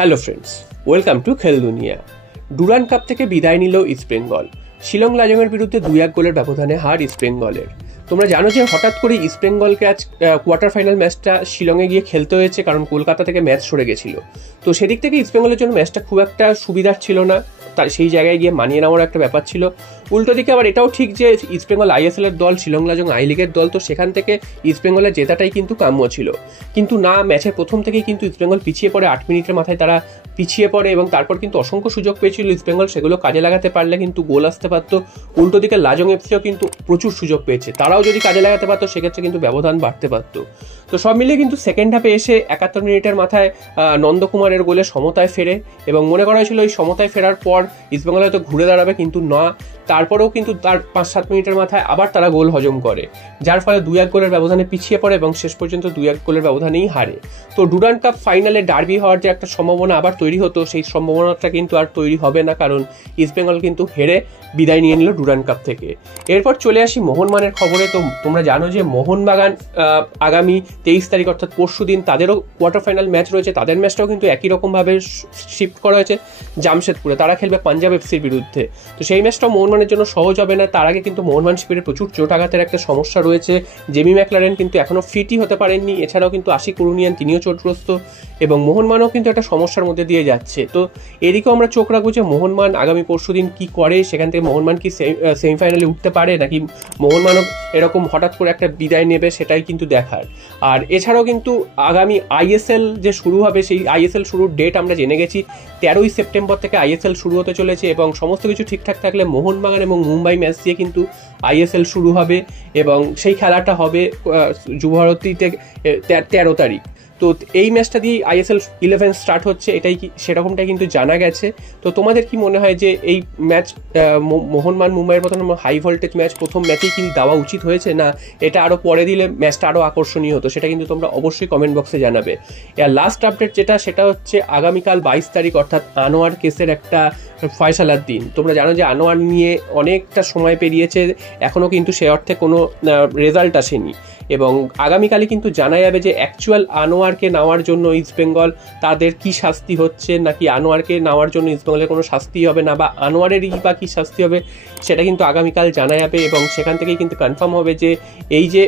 Hello friends, welcome to খেল দুনিয়া। Durand cup থেকে বিদায় নিল ইস্টবেঙ্গল। শিলং লাজংয়ের বিরুদ্ধে 2-1 গোলের ব্যবধানে হার ইস্টবেঙ্গলের। তোমরা জানো যে হঠাৎ করে ইস্টবেঙ্গলকে আজ কোয়ার্টার ফাইনাল ম্যাচটা শিলংয়ে গিয়ে খেলতে হয়েছে, কারণ কলকাতা থেকে ম্যাচ সরে গেছিল। তো সেদিক থেকে ইস্টবেঙ্গলের জন্য ম্যাচটা খুব একটা সুবিধার ছিল না, তাই সেই জায়গায় গিয়ে মানিয়ে নেওয়ার একটা ব্যাপার ছিল। উল্টো দিকে আবার এটাও ঠিক যে ইস্টবেঙ্গল আইএসএল এর দল, শিলং লাজং আই লিগের দল, তো সেখান থেকে ইস্টবেঙ্গলের জেতাটাই কিন্তু কাম্য ছিল। কিন্তু না, ম্যাচের প্রথম থেকেই কিন্তু ইস্টবেঙ্গল পিছিয়ে পড়ে, 8 মিনিটের মাথায় তারা পিছিয়ে পড়ে এবং তারপর কিন্তু অসংখ্য সুযোগ পেয়েছিল ইস্টবেঙ্গল, সেগুলো কাজে লাগাতে পারলে কিন্তু গোল আসতে পারতো। উল্টো দিকে লাজং এফসিও কিন্তু প্রচুর সুযোগ পেয়েছে, তারাও যদি কাজে লাগাতে পারতো সেক্ষেত্রে কিন্তু ব্যবধান বাড়তে পারতো। তো সব মিলিয়ে কিন্তু সেকেন্ড হাফে এসে 71 মিনিটের মাথায় নন্দকুমারের গোলে সমতায় ফেরে এবং মনে করা হয়েছিল ওই সমতায় ফেরার পর ইস্টবেঙ্গল হয়তো ঘুরে দাঁড়াবে, কিন্তু না, তারপরেও কিন্তু তার 5-7 মিনিটের মাথায় আবার তারা গোল হজম করে, যার ফলে 2-1 গোলের ব্যবধানে পিছিয়ে পড়ে এবং শেষ পর্যন্ত 2-1 গোলের ব্যবধানেই হারে। তো ডুরান্ড কাপ ফাইনালে ডার্বি হওয়ার যে একটা সম্ভাবনা আবার তৈরি হতো, সেই সম্ভাবনাটা কিন্তু আর তৈরি হবে না, কারণ ইস্টবেঙ্গল কিন্তু হেরে বিদায় নিয়ে নিল ডুরান্ড কাপ থেকে। এরপর চলে আসি মোহনবাগানের খবরে। তো তোমরা জানো যে মোহনবাগান আগামী 23 তারিখ অর্থাৎ পরশু দিন তাদেরও কোয়ার্টার ফাইনাল ম্যাচ রয়েছে। তাদের ম্যাচটাও কিন্তু একই রকমভাবে শিফট করা হয়েছে জামশেদপুরে, তারা খেলবে পাঞ্জাব এফসির বিরুদ্ধে। তো সেই ম্যাচটাও মোহনবাগানের জন্য সহজ হবে না। তার আগে কিন্তু মোহনবাগান শিবিরে প্রচুর চোট আঘাতের একটা সমস্যা রয়েছে। জেমি ম্যাকলারেন কিন্তু এখনও ফিটই হতে পারেননি, এছাড়াও কিন্তু আশিক কুরুনিয়ান তিনিও চোটগ্রস্ত এবং মোহনবাগানও কিন্তু একটা সমস্যার মধ্যে দিয়ে যাচ্ছে। তো এদিকেও আমরা চোখ রাখবো যে মোহনবাগান আগামী পরশু দিন কী করে, সেখান থেকে মোহনবাগান কি সেমিফাইনালে উঠতে পারে নাকি মোহনবাগানও এরকম হঠাৎ করে একটা বিদায় নেবে, সেটাই কিন্তু দেখার। আর এছাড়াও কিন্তু আগামী আইএসএল যে শুরু হবে, সেই আইএসএল শুরুর ডেট আমরা জেনে গেছি। 13ই সেপ্টেম্বর থেকে আইএসএল শুরু হতে চলেছে এবং সমস্ত কিছু ঠিকঠাক থাকলে মোহনবাগান এবং মুম্বাই ম্যাচ দিয়ে কিন্তু আইএসএল শুরু হবে এবং সেই খেলাটা হবে যুবভারতীতে 13 তারিখ। তো এই ম্যাচটা দিয়ে আইএসএল 11 স্টার্ট হচ্ছে, এটাই সেরকমটাই কিন্তু জানা গেছে। তো তোমাদের কি মনে হয় যে এই ম্যাচ মোহনবাগান মুম্বাইয়ের মতন হাই ভোল্টেজ ম্যাচ প্রথম ম্যাচেই কি দেওয়া উচিত হয়েছে, না এটা আরও পরে দিলে ম্যাচটা আরও আকর্ষণীয় হতো? সেটা কিন্তু তোমরা অবশ্যই কমেন্ট বক্সে জানাবে। এর লাস্ট আপডেট সেটা হচ্ছে আগামীকাল 22 তারিখ অর্থাৎ আনোয়ার কেসের একটা ফয়সালার দিন। তোমরা জানো যে আনোয়ার নিয়ে অনেকটা সময় পেরিয়েছে, এখনও কিন্তু সে অর্থে কোনো রেজাল্ট আসেনি এবং আগামীকালই কিন্তু জানা যাবে যে অ্যাকচুয়াল আনোয়ারকে নেওয়ার জন্য ইস্টবেঙ্গল তাদের কি শাস্তি হচ্ছে, নাকি আনোয়ারকে নেওয়ার জন্য ইস্টবেঙ্গলের কোনো শাস্তি হবে না, বা আনোয়ারেরই বা কী শাস্তি হবে সেটা কিন্তু আগামীকাল জানা যাবে এবং সেখান থেকেই কিন্তু কনফার্ম হবে যে এই যে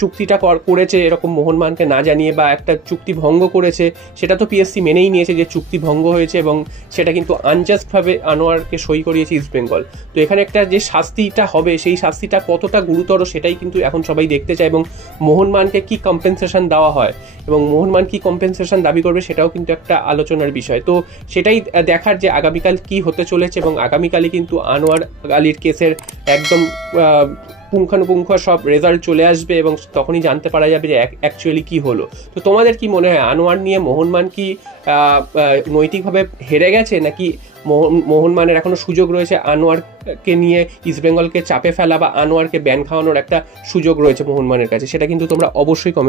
চুক্তিটা করেছে এরকম মোহনবাগানকে না জানিয়ে, বা একটা চুক্তি ভঙ্গ করেছে, সেটা তো পিএসসি মেনেই নিয়েছে যে চুক্তি ভঙ্গ হয়েছে এবং সেটা কিন্তু আনজাস্টভাবে আনোয়ারকে সই করিয়েছে ইস্টবেঙ্গল। তো এখানে একটা যে শাস্তিটা হবে, সেই শাস্তিটা কতটা গুরুতর সেটাই কিন্তু এখন সবাই দেখতে চায় এবং মোহনবাগানকে কি কম্পেনসেশন দেওয়া হয় এবং মোহনবাগান কি কম্পেনসেশন দাবি করবে সেটাও কিন্তু একটা আলোচনার বিষয়। তো সেটাই দেখার যে আগামীকাল কি হতে চলেছে এবং আগামীকালই কিন্তু আনোয়ার আলীর কেসের একদম পুঙ্খানুপুঙ্খ সব রেজাল্ট চলে আসবে এবং তখনই জানতে পারা যাবে যে অ্যাকচুয়ালি কি হলো। তো তোমাদের কি মনে হয়, আনোয়ার নিয়ে মোহনবাগান কি নৈতিকভাবে হেরে গেছে, নাকি মোহনবাগানের এখনো সুযোগ রয়েছে আনোয়ারকে নিয়ে ইস্টবেঙ্গলকে চাপে ফেলা বা আনোয়ারকে ব্যান খাওয়ানোর একটা সুযোগ রয়েছে মোহনবাগানের কাছে? সেটা কিন্তু তোমরা অবশ্যই